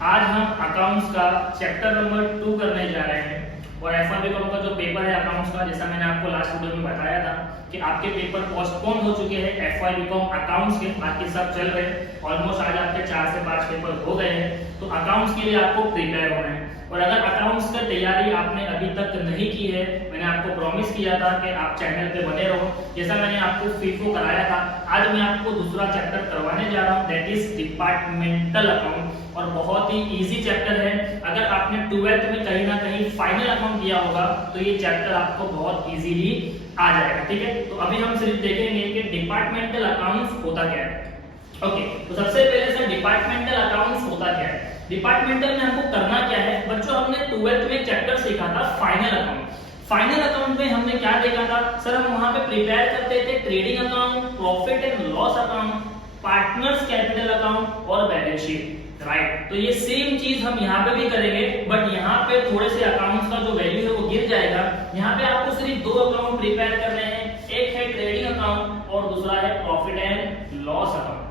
आज हम अकाउंट्स का चैप्टर नंबर 2 करने जा रहे हैं और एफ1 बीकॉम का जो पेपर है अकाउंट्स का, जैसा मैंने आपको लास्ट वीडियो में बताया था कि आपके पेपर पोस्टपोन हो चुके हैं एफ1 बीकॉम अकाउंट्स के, बाकी सब चल रहे हैं। ऑलमोस्ट आज आपके 4 से 5 पेपर हो गए हैं, तो अकाउंट्स के लिए आपको प्रिपेयर होना है। और अगर अकाउंट्स का तैयारी आपने अभी तक नहीं की है, मैंने आपको प्रॉमिस किया था कि आप चैनल पे बने रहो, जैसा मैंने आपको फीफो कराया था। आज मैं आपको दूसरा चैप्टर करवाने जा रहा हूं, दैट इज डिपार्टमेंटल अकाउंट, और बहुत ही इजी चैप्टर है। अगर आपने 12th में कहीं ना कहीं फाइनल अकाउंट किया होगा तो ये चैप्टर आपको बहुत इजीली आ जाएगा, ठीक है। तो अभी हम सिर्फ देखेंगे कि डिपार्टमेंटल अकाउंट्स होता क्या है। ओके, तो सबसे पहले सर डिपार्टमेंटल अकाउंट्स होता क्या है। डिपार्टमेंटल में हमको करना क्या है बच्चों, हमने 12th में चैप्टर सीखा था फाइनल अकाउंट। फाइनल अकाउंट में हमने क्या देखा था सर, हम वहां पे प्रिपेयर करते थे trading account, profit and loss account, partners capital account और बैलेंस शीट, राइट। तो ये सेम चीज हम यहाँ पे भी करेंगे, बट यहाँ पे थोड़े से अकाउंट्स का जो वैल्यू है वो गिर जाएगा। यहाँ पे आपको सिर्फ 2 अकाउंट प्रिपेयर करने हैं, एक है ट्रेडिंग अकाउंट और दूसरा है profit and loss account,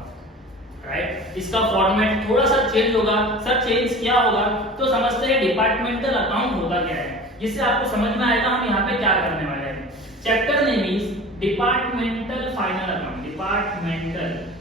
right. इसका फॉर्मेट थोड़ा सा चेंज होगा। सर चेंज क्या होगा, तो समझते हैं डिपार्टमेंटल अकाउंट होता क्या है, जिससे आपको समझ में आएगा हम यहाँ पे क्या करने वाले हैं। Chapter name is departmental final account, departmental account.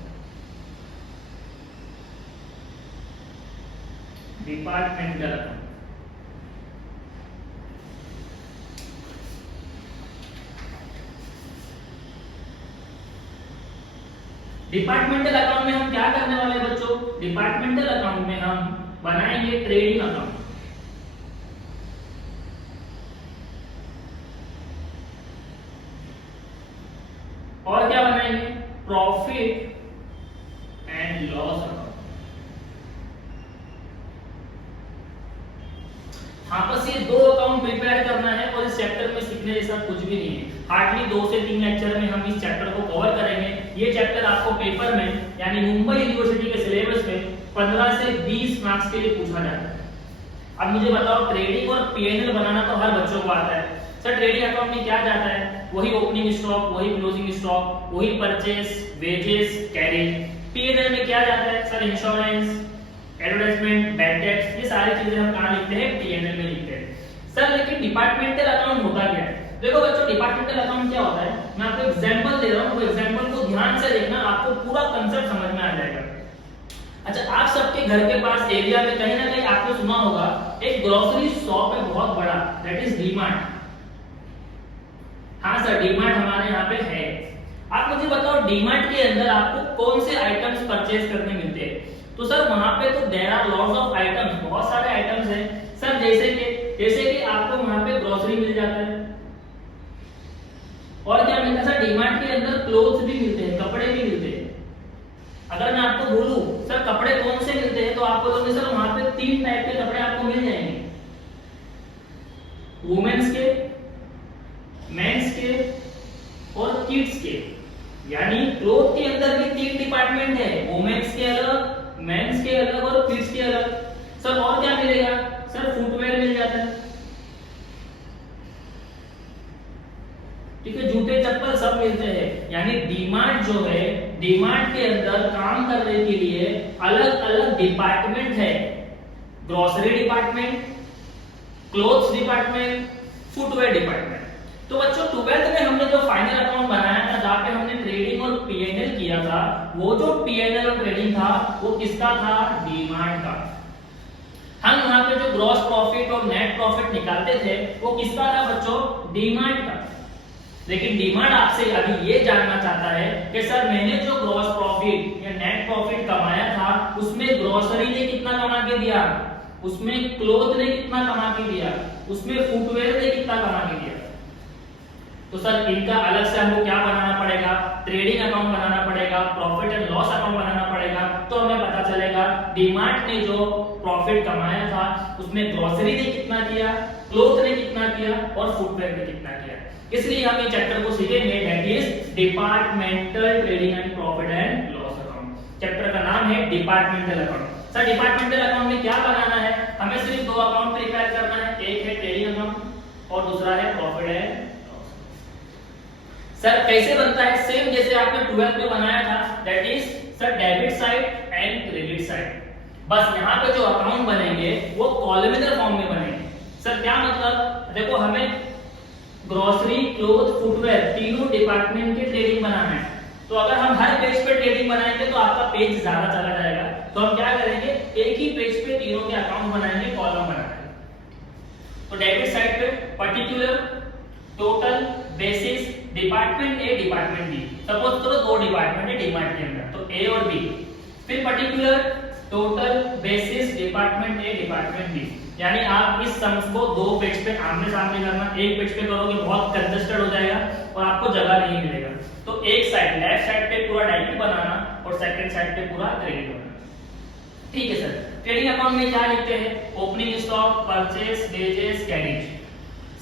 Departmental account में हम क्या करने वाले हैं बच्चों, डिपार्टमेंटल अकाउंट में हम बनाएंगे ट्रेडिंग अकाउंट, और क्या बनाएंगे प्रॉफिट एंड लॉस अकाउंट। हाँ, बस ये 2 अकाउंट प्रिपेयर करना है और इस चैप्टर में सीखने जैसा कुछ भी नहीं है। हार्डली 2 से 3 लेक्चर में हम इस चैप्टर को कवर करेंगे। ये चैप्टर आपको पेपर में यानी मुंबई यूनिवर्सिटी के सिलेबस में 15 से 20 मार्क्स के लिए पूछा जाता है। अब मुझे बताओ, ट्रेडिंग और पीएनएल बनाना तो हर बच्चों को आता है। सर ट्रेडिंग अकाउंट में क्या जाता है, वही ओपनिंग स्टॉक, वही क्लोजिंग स्टॉक, वही परचेस, वेजेस, कैरेज। पीएनएल में क्या जाता है sir, insurance, advertisement, bad debts, ये सारी चीजें हम कहां लिखते हैं, पीएनएल में लिखते हैं। सर लेकिन डिपार्टमेंटल अकाउंट होता क्या है, देखो बच्चों डिपार्टमेंटल अकाउंट क्या होता है, मैं आपको एग्जांपल दे रहा हूं, वो एग्जांपल को ध्यान से देखना, आपको पूरा कांसेप्ट समझ में आ जाएगा। अच्छा, आप सबके घर के पास एरिया में कहीं ना कहीं आपने सुना होगा एक ग्रोसरी शॉप है बहुत बड़ा, दैट इज डीमार्ट। हाँ सर, डीमार्ट हमारे यहाँ पे है। आप मुझे बताओ डीमार्ट के अंदर आपको कौन से आइटम्स परचेज करने मिलते हैं, तो सर वहां पे तो there are lots of items, बहुत सारे आइटम्स हैं सर। जैसे कि आपको वहां पे ग्रोसरी मिल जाता है, और क्या मिलता है सर, डीमार्ट के अंदर क्लोथ्स भी मिलते हैं, कपड़े भी मिलते हैं। अगर मैं आपको बोलूं सर कपड़े कौन से मिलते हैं, तो आप बोलोगे सर वहां पे 3 टाइप के कपड़े आपको मिल जाएंगे, वुमेन्स के, मेंस के और किड्स के। यानी क्लोथ के अंदर भी 3 डिपार्टमेंट है, वुमेन्स के अलग, मेंस के अलग और किड्स के अलग। सर और क्या मिलेगा सर, फुटवेयर मिल जाता है, ठीक है, जूते चप्पल सब मिलते हैं। यानी डीमार्ट जो है, डीमार्ट के अंदर काम करने के लिए अलग अलग डिपार्टमेंट है, grocery department, clothes department, footwear department. तो बच्चों 12th में हमने जो फाइनल अकाउंट बनाया था, जहां पे हमने ट्रेडिंग और पीएनएल किया था, वो जो पीएनएल और ट्रेडिंग था वो किसका था, डीमार्ट का। हम यहाँ पे जो ग्रॉस प्रॉफिट और नेट प्रॉफिट निकालते थे वो किसका था बच्चों, डीमार्ट का। लेकिन डीमार्ट आपसे अभी ये जानना चाहता है कि सर मैंने जो ग्रॉस प्रॉफिट या नेट प्रॉफिट कमाया था उसमें ग्रोसरी ने कितना कमा के दिया, उसमें क्लोथ ने कितना कमा के दिया, उसमें फुटवेयर ने कितना कमा के दिया। तो सर इनका अलग से हमको क्या बनाना पड़ेगा, ट्रेडिंग अकाउंट बनाना पड़ेगा, प्रॉफिट एंड लॉस अकाउंट बनाना पड़ेगा। तो हमें पता चलेगा डीमार्ट ने जो प्रॉफिट कमाया था उसमें ग्रोसरी ने कितना किया, क्लोथ ने कितना किया और फुटवेयर ने कितना किया। इसलिए हम ये चैप्टर को सीखेंगे, that is departmental trading and profit and loss account. Chapter का नाम है departmental account. Sir departmental account में क्या बनाना है, हमें सिर्फ 2 अकाउंट प्रिपेयर करना है, एक है ट्रेडिंग अकाउंट और दूसरा है प्रॉफिट एंड लॉस। सर कैसे बनता है, सेम जैसे आपने 12th में बनाया था, that is sir debit side and credit side. बस यहाँ पे जो अकाउंट बनेंगे वो कॉलमिनर फॉर्म में बनेंगे। सर क्या मतलब, देखो हमें ग्रोसरी, क्लोथ, फुटवेयर तीनों डिपार्टमेंट की ट्रेडिंग बनाना है, तो अगर हम हर पेज पे ट्रेडिंग बनाएंगे तो आपका पेज ज्यादा चला जाएगा। तो हम क्या करेंगे, एक ही पेज पे तीनों के अकाउंट बनाएंगे, कॉलम बनाएंगे। तो डेबिट साइड पे particular, total, basis, department A, department B. Suppose करो दो डिपार्टमेंट है डीमार्ट के अंदर, तो ए और बी। फिर particular, total, basis, department A, department B. यानी आप इस सम्स को दो पेज पे आमने सामने करना, एक पेज पे करोगे बहुत कंजस्टेड हो जाएगा और आपको जगह नहीं मिलेगा। तो एक साइड लेफ्ट साइड पे पूरा डेबिट बनाना और सेकंड साइड पे पूरा क्रेडिट बनाना। ठीक है सर, ट्रेडिंग अकाउंट में क्या लिखते हैं, opening stock, purchase, wages, carriage,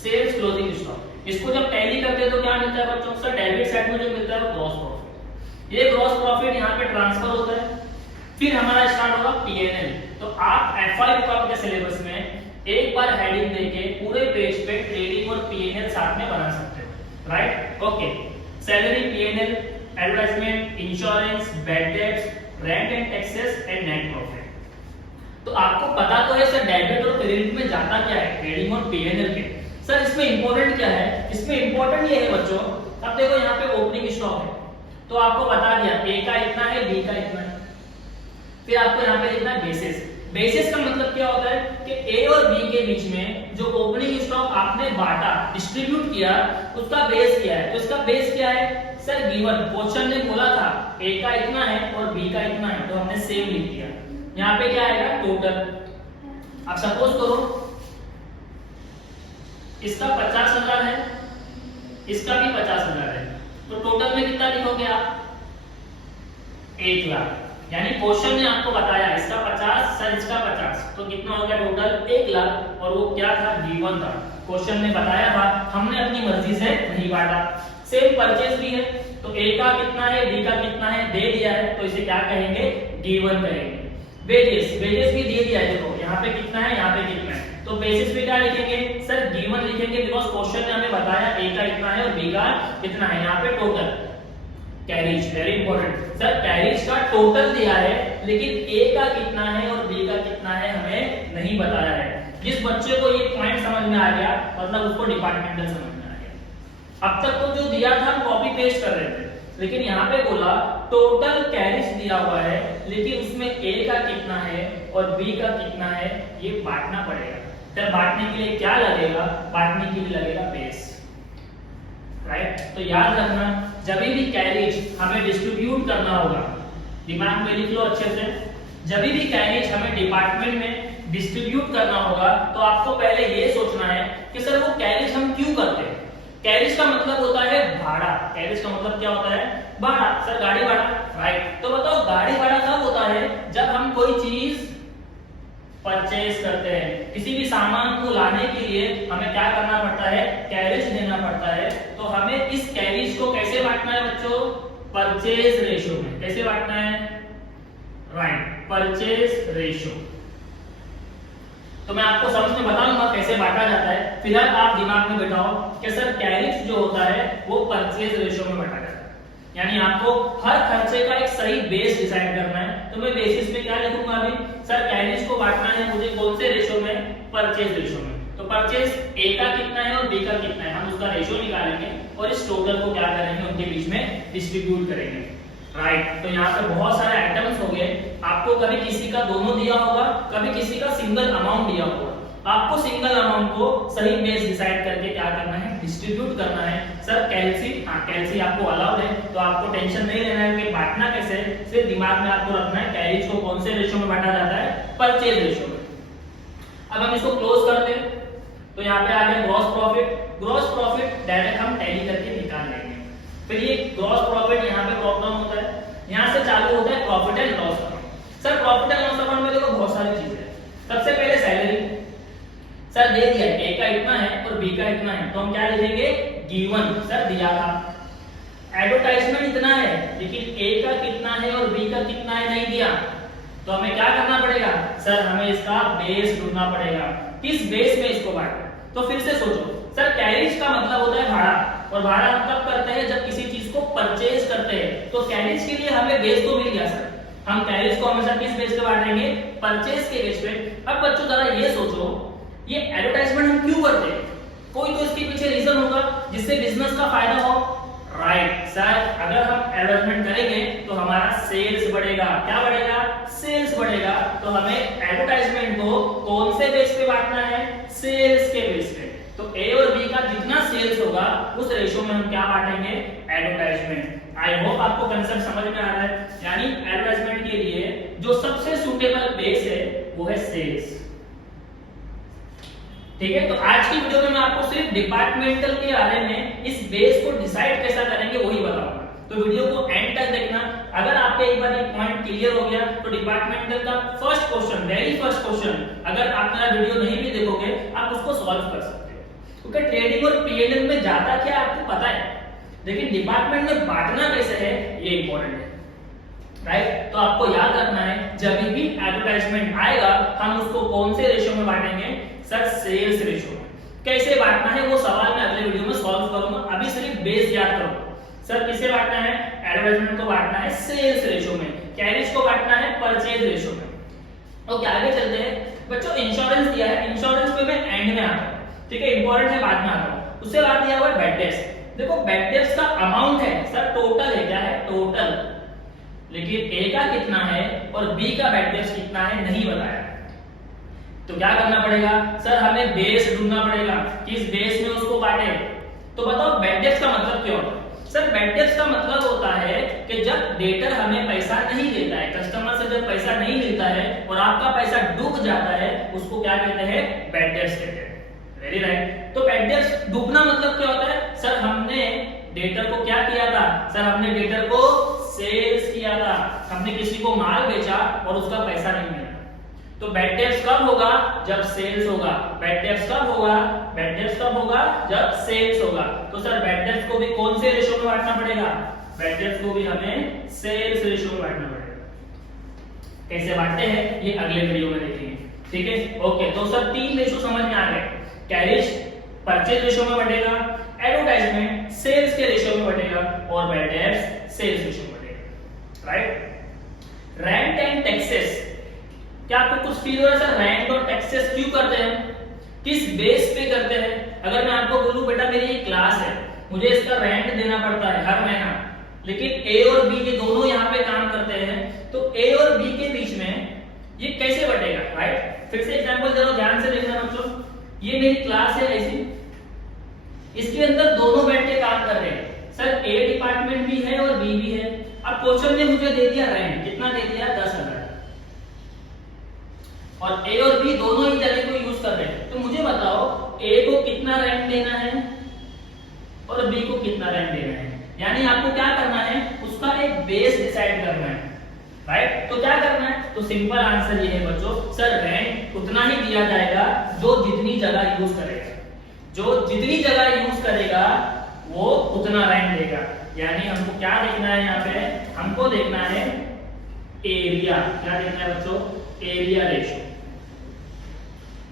sales, closing stock. इसको जब टैली करते हैं तो क्या मिलता है बच्चों, सर डेबिट साइड में जो मिलता है वो ग्रॉस प्रॉफिट। ये ग्रॉस प्रॉफिट यहाँ पे ट्रांसफर होता है, फिर हमारा स्टार्ट होगा पीएनएल। तो आप एफआई के सिलेबस में एक बार हेडिंग देके पूरे पेज पे ट्रेडिंग और पीएनएल साथ में बना सकते हो, right? Okay, salary, PNL, advertisement, insurance, bad debts, rent and taxes and net profit. तो आपको पता तो है सर डेबिट और क्रेडिट में जाता क्या है, ट्रेडिंग और पीएनएल के। सर इसमें इंपॉर्टेंट क्या है, इसमें इंपॉर्टेंट ये है बच्चों, अब देखो यहाँ पे ओपनिंग स्टॉक है तो आपको बता दिया ए का इतना है, बी का इतना है। फिर आपको यहाँ पे लिखना है बेसिस। बेसिस का मतलब क्या होता है कि ए और बी के बीच में जो ओपनिंग स्टॉक आपने बांटा, डिस्ट्रीब्यूट किया, उसका बेस क्या है। तो इसका बेस क्या है सर, गिवन क्वेश्चन ने बोला था ए का इतना है और बी का इतना है, तो हमने सेम लिख दिया। यहाँ पे क्या आएगा, टोटल। अब सपोज करो इसका 50,000 है, इसका भी 50,000 है, तो टोटल में कितना लिखोगे आप, 1 लाख। यानी क्वेश्चन ने आपको बताया इसका 50, सर इसका 50, तो कितना हो गया टोटल 1 लाख। और वो क्या था, गिवन था, क्वेश्चन ने बताया था, हमने अपनी मर्जी से नहीं बांटा। सेम परचेज भी है, तो ए का कितना है, बी का कितना है दे दिया है, तो इसे क्या कहेंगे, गिवन कहेंगे। वेजेस, वेजेस भी दे दिया है, देखो यहाँ पे कितना है, यहाँ पे कितना है, तो बेसिस पे क्या लिखेंगे सर, गिवन लिखेंगे, बिकॉज़ क्वेश्चन ने हमें बताया ए का इतना है और बी का कितना है। यहाँ पे total. Carriage, very important, sir carriage का टोटल दिया है लेकिन ए का कितना है और बी का कितना है हमें नहीं बताया है। जिस बच्चे को ये पॉइंट समझ में आ गया मतलब उसको डिपार्टमेंटल समझ में आ गया। अब तक तो जो दिया था हम कॉपी पेस्ट कर रहे थे, लेकिन यहाँ पे बोला टोटल कैरिज दिया हुआ है लेकिन उसमें ए का कितना है और बी का कितना है ये बांटना पड़ेगा। तो बांटने के लिए क्या लगेगा, बांटने के लिए लगेगा बेस, राइट? तो याद रखना जब भी कैरिज हमें डिस्ट्रीब्यूट करना होगा, दिमाग में लिख लो अच्छे से, जब भी कैरिज हमें डिपार्टमेंट में डिस्ट्रीब्यूट करना होगा तो आपको पहले ये सोचना है कि सर वो कैरिज हम क्यों करते हैं। कैरिज का मतलब होता है भाड़ा। कैरिज का मतलब क्या होता है, भाड़ा। सर गाड़ी भाड़ा, राइट? तो बताओ गाड़ी भाड़ा कब होता है, जब हम कोई चीज परचेज करते हैं, किसी भी सामान को लाने के लिए हमें क्या करना पड़ता है, कैरिज देना पड़ता है। तो हमें इस कैरिज को कैसे बांटना है बच्चों, परचेज रेशियो में। कैसे बांटना है, राइट, परचेज रेशियो। तो मैं आपको समझ में बताऊंगा कैसे बांटा जाता है, फिलहाल आप दिमाग में बिठाओ कि सर कैरिज जो होता है वो परचेज रेशियो में बांटा जाता है। यानी आपको हर खर्चे का एक सही बेस डिसाइड करना है। तो मैं बेसिस में क्या लिखूंगा अभी, सर कैरिज को बांटना है मुझे कौन से रेशियो में, परचेज रेशियो में। तो परचेज ए का कितना है और बी का कितना है, हम उसका रेशियो निकालेंगे और इस टोटल को क्या करेंगे, उनके बीच में डिस्ट्रीब्यूट करेंगे, राइट? तो यहाँ पे बहुत सारे आइटम्स हो गए। आपको कभी किसी का दोनों दिया होगा, कभी किसी का सिंगल अमाउंट दिया होगा। आपको सिंगल अमाउंट को सही बेस डिसाइड करके क्या करना है, डिस्ट्रीब्यूट करना है। सर कैलसी, हाँ कैलसी आपको अलाउड है, तो आपको टेंशन नहीं लेना है कि बांटना कैसे, सिर्फ दिमाग में आपको रखना है कैरिज को कौन से रेशियो में बांटा जाता है, परचेज रेशियो में। अब हम इसको क्लोज कर दें तो यहाँ पे आ गया gross profit. Gross profit direct हम टैली करके निकाल लेंगे। फिर ये ग्रॉस प्रॉफिट यहाँ पे ड्रॉप डाउन होता है, यहाँ से चालू होता है profit and loss account. Sir profit and loss account में देखो बहुत सारी चीजें हैं। सबसे पहले सैलरी, सर दे दिया है ए का इतना है और बी का इतना है, तो हम क्या लिखेंगे, गिवन, सर दिया था। एडवर्टाइजमेंट इतना है लेकिन ए का कितना है और बी का कितना है नहीं दिया, तो हमें क्या करना पड़ेगा, सर हमें इसका बेस ढूंढना पड़ेगा। किस बेस में इसको बांटे, तो फिर से सोचो, सर कैरिज का मतलब होता है भाड़ा, और भाड़ा हम तब करते हैं जब किसी चीज को परचेज करते हैं। तो कैरिज के लिए हमें बेस तो मिल गया सर, हम कैरिज को हमेशा किस बेस पे बांटेंगे? परचेज के बेस पे। अब बच्चों जरा ये सोचो, ये एडवर्टाइजमेंट हम क्यों करते हैं? कोई तो इसके पीछे रीजन होगा जिससे बिजनेस का फायदा हो। राइट सर, अगर हम एडवर्टाइजमेंट करेंगे तो हमारा सेल्स बढ़ेगा। क्या बढ़ेगा? सेल्स बढ़ेगा। तो हमें एडवर्टाइजमेंट को कौन से बेस पे बांटना है? सेल्स के बेस पे। तो ए और बी का जितना सेल्स होगा उस रेशियो में हम क्या बांटेंगे? एडवर्टाइजमेंट। आई होप आपको कंसेप्ट समझ में आ रहा है। यानी एडवर्टाइजमेंट के लिए जो सबसे सूटेबल बेस है वो है सेल्स। ठीक है, तो आज की वीडियो में मैं आपको सिर्फ डिपार्टमेंटल के बारे में इस बेस को डिसाइड कैसा करेंगे वही बताऊंगा। तो वीडियो को एंड तक देखना। अगर आपके एक बार ये पॉइंट क्लियर हो गया तो डिपार्टमेंटल का first question, very first question, अगर आप मेरा वीडियो नहीं भी देखोगे आप उसको सॉल्व कर सकते हो। क्योंकि ट्रेडिंग और पीएनएल में जाता क्या आपको पता है, लेकिन डिपार्टमेंट में बांटना कैसे है ये इंपॉर्टेंट है। राइट, तो आपको याद रखना है जब भी एडवर्टाइजमेंट आएगा हम उसको कौन से रेशियो में बांटेंगे? सर सेल्स रेशियो में। कैसे बांटना है वो सवाल मैं अगले वीडियो में सॉल्व करूंगा। अभी सिर्फ बेस याद करो। सर किसे बांटना है? एडवर्टाइजमेंट को बांटना है सेल्स रेशियो में, कैरिज को बांटना है परचेज रेशियो में। ओके, आगे चलते हैं। बच्चों इंश्योरेंस दिया है, इंश्योरेंस पे मैं एंड में आता हूं। ठीक है, इंपॉर्टेंट है, बाद में आता हूं। उससे बाद दिया हुआ है बैड डेट्स। देखो बैड डेट्स का अमाउंट है सर, टोटल है, क्या है? टोटल। लेकिन ए का कितना है और बी का बैड डेट्स कितना है नहीं बताया। तो क्या करना पड़ेगा? सर हमें बेस ढूंढना पड़ेगा, किस बेस में उसको बांटे। तो बताओ बैड डेट्स का मतलब क्या होता है? सर बैड डेट्स का मतलब होता है कि जब डेटर हमें पैसा नहीं देता है, कस्टमर से जब पैसा नहीं मिलता है और आपका पैसा डूब जाता है, उसको क्या कहते हैं? बैड डेट्स कहते हैं। Very right. तो बैड डेट्स डूबना मतलब क्या होता है? सर हमने डेटर को क्या किया था? सर हमने डेटर को सेल्स किया था, हमने किसी को माल बेचा और उसका पैसा नहीं मिला। तो बैड डेट्स कब होगा? जब सेल्स होगा। बैड डेट्स कब होगा? बैड डेट्स कब होगा? जब सेल्स होगा। तो सर बैड डेट्स को भी कौन से रेशियो में बांटना पड़ेगा? बैड डेट्स को भी हमें सेल्स रेशियो में बांटना पड़ेगा। कैसे बांटते हैं ये अगले वीडियो में देखेंगे। ठीक है, ओके। तो सर तीन रेशियो समझ में आ गए। कैरिज परचेज रेशियो में बढ़ेगा, एडवर्टाइजमेंट सेल्स के रेशियो में बढ़ेगा और बैड डेट्स सेल्स रेशियो में बढ़ेगा। राइट। रेंट एंड टैक्सेस, क्या आपको कुछ फील हो रहा है? सर रेंट और टैक्सेस क्यों करते हैं, किस बेस पे करते हैं? अगर मैं आपको बोलूं बेटा मेरी ये क्लास है, मुझे इसका रेंट देना पड़ता है हर महीना, लेकिन ए और बी ये दोनों यहाँ पे काम करते हैं, तो ए और बी के बीच में ये कैसे बटेगा? राइट, फिर से एग्जांपल दे रहा हूं, ध्यान से देखना बच्चों। ये मेरी क्लास है ऐसी, इसके अंदर दोनों बैठ के काम कर रहे हैं। सर ए डिपार्टमेंट भी है और बी भी है। अब क्वेश्चन ने मुझे दे दिया रेंट, कितना दे दिया? 10,000, और ए और बी दोनों ही जगह को यूज कर रहे हैं। तो मुझे बताओ ए को कितना रेंट देना है और बी को कितना रेंट देना है। यानी आपको क्या करना है? उसका एक बेस डिसाइड करना है। राइट, तो क्या करना है? तो सिंपल आंसर ये है बच्चों, सर रेंट उतना ही दिया जाएगा जो जितनी जगह यूज करेगा। जो जितनी जगह यूज करेगा वो उतना रेंट देगा। यानी हमको क्या देखना है यहाँ पे? हमको देखना है एरिया। क्या देखना है बच्चों? Area ratio.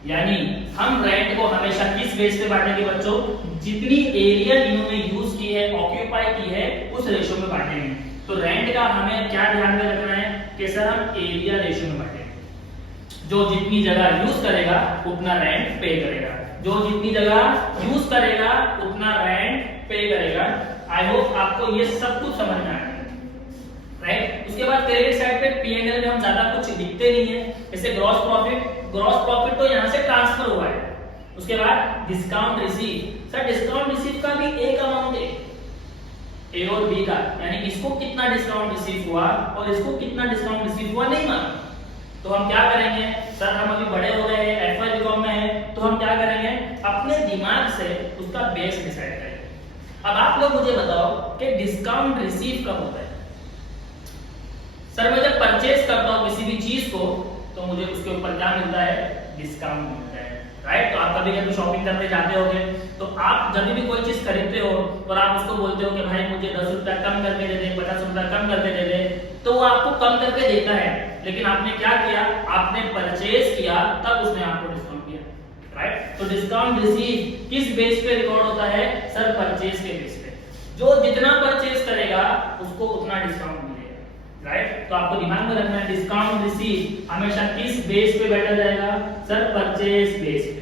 यानी हम रेंट को हमेशा किस बेस पे बांटेंगे बच्चों? जितनी एरिया इन्होंने यूज की है, ऑक्यूपाई की है, उस रेशियो में बांटेंगे। तो रेंट का हमें क्या ध्यान में रखना है कि सर हम एरिया रेशियो में बांटेंगे। जो जितनी जगह यूज करेगा उतना रेंट पे करेगा, जो जितनी जगह यूज करेगा उतना रेंट पे करेगा। आई होप आपको ये सब कुछ समझ में आया। राइट, उसके बाद क्रेडिट साइड पे पीएनएल में हम ज्यादा कुछ लिखते नहीं है। जैसे ग्रॉस प्रॉफिट तो यहाँ से ट्रांसफर हुआ है। उसके बाद discount receive, sir discount receive का भी एक अमाउंट है ए और बी का, यानी इसको कितना डिस्काउंट रिसीव हुआ और इसको कितना डिस्काउंट रिसीव हुआ नहीं मालूम। तो हम क्या करेंगे? सर हम अभी बड़े हो गए हैं, एफवाई बीकॉम में है, तो हम क्या करेंगे? अपने दिमाग से उसका बेस डिसाइड करेंगे। अब आप लोग मुझे बताओ कि डिस्काउंट रिसीव कब होता है? सर मैं जब परचेज करता हूं किसी भी चीज को तो मुझे उसके ऊपर क्या मिलता है? डिस्काउंट मिलता है। राइट, तो आप कभी कभी शॉपिंग करने जाते होंगे, तो आप जब भी कोई चीज खरीदते हो और आप उसको बोलते हो कि भाई मुझे 10 रुपया कम करके दे दे, 50 रुपया कम करके दे दे, तो वो आपको कम करके देता है। लेकिन आपने क्या किया? आपने परचेज किया, तब उसने आपको डिस्काउंट दिया। राइट, तो डिस्काउंट रिसीव किस बेस पे रिकॉर्ड होता है? सर परचेज के बेस पे। जो जितना परचेज करेगा उसको उतना डिस्काउंट मिलेगा। राइट। तो आपको दिमाग में रखना है डिस्काउंट रिसीव हमेशा किस बेस पे बैठा जाएगा सर, परचेज बेस पे।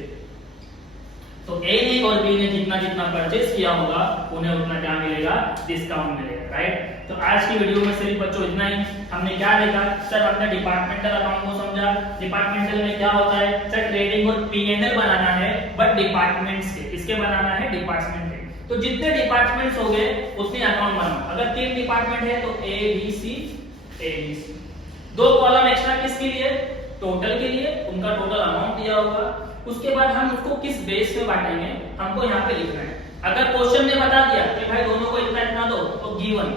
तो ए ने और बी ने जितना जितना परचेज किया होगा उन्हें उतना क्या मिलेगा, डिस्काउंट मिलेगा, राइट। तो आज की वीडियो में सिर्फ बच्चों इतना ही। हमने क्या देखा सर, अपने डिपार्टमेंटल अकाउंट को समझा। डिपार्टमेंटल में क्या होता है सर, ट्रेडिंग और पीएनएल बनाना है बट डिपार्टमेंट्स के, इसके बनाना है डिपार्टमेंट के। तो जितने डिपार्टमेंट्स हो गए उतने अकाउंट बनाओ। अगर 3 डिपार्टमेंट है तो ए बी सी, दो कॉलम एक्स्ट्रा किसके लिए, टोटल के लिए, उनका टोटल अमाउंट दिया होगा। उसके बाद हम उसको किस बेस पे बांटेंगे हमको यहाँ पे लिखना है। अगर क्वेश्चन ने बता दिया कि भाई दोनों को इतना इतना दो तो गिवन,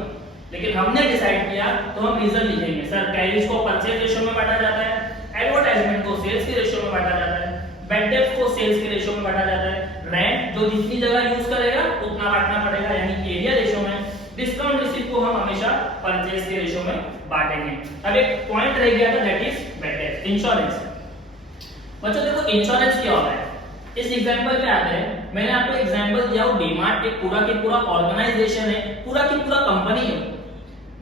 लेकिन हमने डिसाइड किया तो हम रीजन लिखेंगे। सर कैरिज को परचेज रेशियो में बांटा जाता है, एडवर्टाइजमेंट को सेल्स के रेशियो में बांटा जाता है, बैड डेब्ट को सेल्स के रेशियो में बांटा जाता है, रेंट जो जितनी जगह यूज करेगा उतना बांटना पड़ेगा यानी कि एरिया रेशियो में, डिस्काउंट रिसीव को हम हमेशा परचेज के रेशियो में बांटेंगे। अब एक पॉइंट रह गया था दैट इज बैड डेब्ट, इंश्योरेंस। बच्चों देखो इंश्योरेंस क्या होता है, इस एग्जांपल पे आते हैं। मैंने आपको एग्जांपल दिया वो डीमार्ट एक पूरा के पूरा ऑर्गेनाइजेशन है, पूरा की पूरा कंपनी है।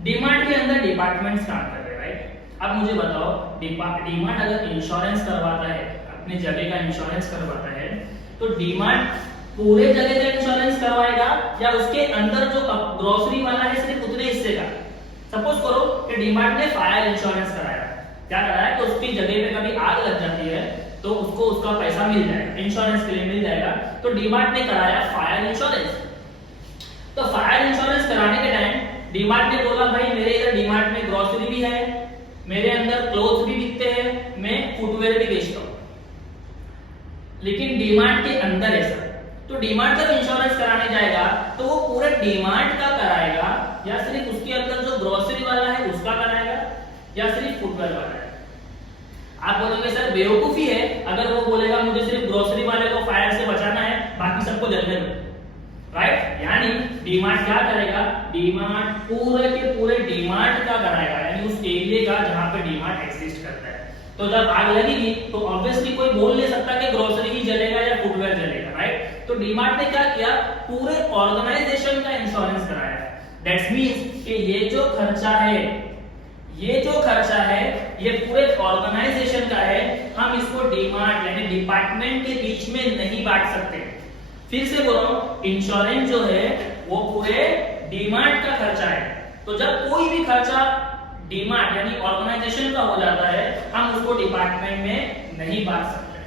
डीमार्ट के अंदर डिपार्टमेंट्स काम कर रहे हैं, राइट। अब मुझे बताओ डीमार्ट अगर इंश्योरेंस करवाता है, अपनी जगह का इंश्योरेंस करवाता है, तो डीमार्ट पूरे जगह का इंश्योरेंस करवाएगा या उसके अंदर जो ग्रोसरी वाला है सिर्फ उतने हिस्से का। सपोज करो कि डीमार्ट ने फायर इंश्योरेंस कराया, क्या कराया कि उसकी जगह पे कभी आग लग जाती है तो उसको उसका पैसा मिल जाएगा, इंश्योरेंस के लिए मिल जाएगा। तो डीमार्ट ने कराया फायर इंश्योरेंस। तो फायर इंश्योरेंस कराने के टाइम डीमार्ट ने बोला भाई मेरे इधर डीमार्ट में ग्रोसरी भी है, मेरे अंदर क्लोथ भी बिकते हैं, मैं फुटवेयर भी बेचता हूं, लेकिन डीमार्ट के अंदर है सर। तो डीमार्ट जब इंश्योरेंस कराने जाएगा तो वो पूरे डीमार्ट का कराएगा या सिर्फ उसके अंदर जो ग्रोसरी वाला है उसका कराएगा या सिर्फ फुटवेयर वाला है। आप बोलोगे सर बेवकूफी है अगर वो बोलेगा मुझे सिर्फ ग्रोसरी वाले को फायर से बचाना है बाकी सबको जलने दो, राइट। यानी डीमार्ट क्या करेगा, डीमार्ट पूरे के पूरे डीमार्ट का कराएगा यानी उस एरिया का जहां पे डीमार्ट एग्जिस्ट करता है। तो जब आग लगेगी तो ऑब्वियसली कोई बोल नहीं सकता कि ग्रोसरी ही जलेगा या फुटवेयर जलेगा, राइट। तो डीमार्ट ने क्या किया, पूरे ऑर्गेनाइजेशन का इंश्योरेंस कराया। दैट्स मींस कि ये जो खर्चा है ये पूरे ऑर्गेनाइजेशन का है, हम इसको डीमार्ट यानी डिपार्टमेंट के बीच में नहीं बांट सकते। फिर से बोल रहा हूं, इंश्योरेंस जो है वो पूरे डीमार्ट का खर्चा है। तो जब कोई भी खर्चा डीमार्ट यानी ऑर्गेनाइजेशन का हो जाता है हम उसको डिपार्टमेंट में नहीं बांट सकते।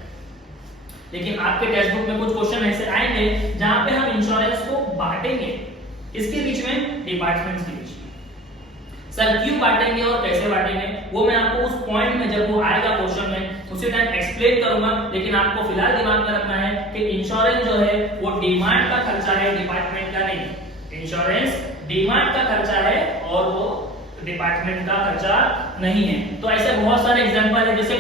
लेकिन आपके टेक्स्ट बुक में कुछ क्वेश्चन ऐसे आएंगे जहां पे हम इंश्योरेंस को बांटेंगे, इसके बीच में डिपार्टमेंट्स के बीच में। सर क्यों बांटेंगे और कैसे बांटेंगे वो मैं आपको उस पॉइंट में जब वो आएगा क्वेश्चन में उसी टाइम एक्सप्लेन करूंगा। लेकिन आपको फिलहाल दिमाग में रखना है कि इंश्योरेंस जो है वो डीमार्ट का खर्चा है, डिपार्टमेंट का नहीं। इंश्योरेंस डीमार्ट का खर्चा है और वो डिपार्टमेंट का खर्चा नहीं है। तो ऐसे बहुत सारे एग्जांपल है, जैसे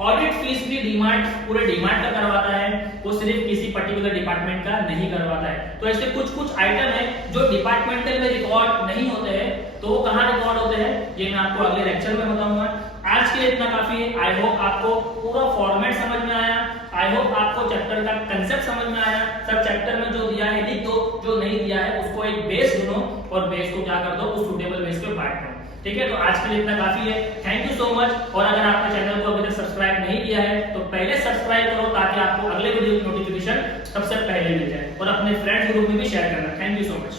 ऑडिट फीस भी डीमार्ट पूरे डीमार्ट का करवाता है, वो सिर्फ किसी पर्टिकुलर डिपार्टमेंट का नहीं करवाता है। तो ऐसे कुछ आइटम है जो डिपार्टमेंटल में रिकॉर्ड नहीं होते हैं, तो वो कहाँ रिकॉर्ड होते हैं ये मैं आपको अगले लेक्चर में बताऊंगा। आज के लिए इतना काफी है। आई होप आपको पूरा फॉर्मेट समझ में आया, आई होप आपको चैप्टर का कंसेप्ट समझ में आया। सब चैप्टर में जो दिया है लिख दो, जो नहीं दिया है उसको एक बेस चुनो और बेस को क्या कर दो उस सूटेबल बेस पे बांट दो। ठीक है, तो आज के लिए इतना काफी है। Thank you so much. और अगर आपने चैनल को अभी तक सब्सक्राइब नहीं किया है तो पहले सब्सक्राइब करो ताकि आपको अगले वीडियो की नोटिफिकेशन सबसे पहले मिल जाए और अपने फ्रेंड्स ग्रुप में भी शेयर करना। Thank you so much.